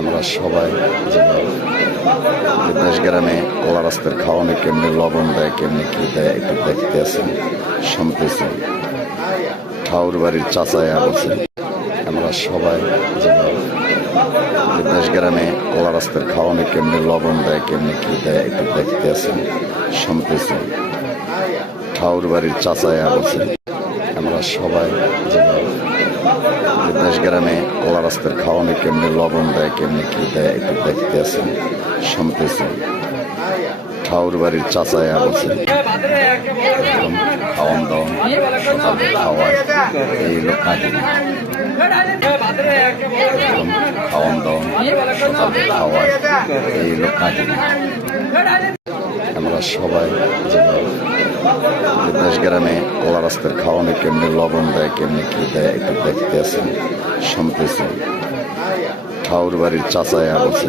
আমরা সবাই দেশ গ্রামে আল্লাহ রাস্তার খাওয়ানো কেমনি লবণ দেয়, কেমনি কি দেয় একটু দেখতে আছেন, শুনতেছেন। ঠাউর বাড়ির চাচায় বলছে আমরা সবাই দেশ গ্রামে আল্লাহ রাস্তার খাওয়ানো কেমনি লবণ দেয়, কেমনি কি দেয় একটু দেখতে আছেন, শুনতেছেন। ঠাউর বাড়ির চাচায় বলছে আমরা সবাই দেশ গ্রামে আল্লাহ রাস্তার খাওয়ানো কেমনি লবণ দেয়, কেমনি কি দেয় একটু দেখতে আছেন, শুনতেছেন। ঠাউর বাড়ির চাচায় বলছে খাওয়ান দাওয়ান সকালে খাওয়ায় এই লোক নাকি খাওয়ান দাওয়ান সকালে খাওয়ায় এই লোক নাকি আমরা সবাই দেশ গ্রামে আল্লাহ রাস্তার খাওয়ানো কেমনি লবণ দেয়, কেমনি কি দেয় একটু দেখতে আছেন, শুনতেছেন। ঠাউর বাড়ির চাচায় বলছে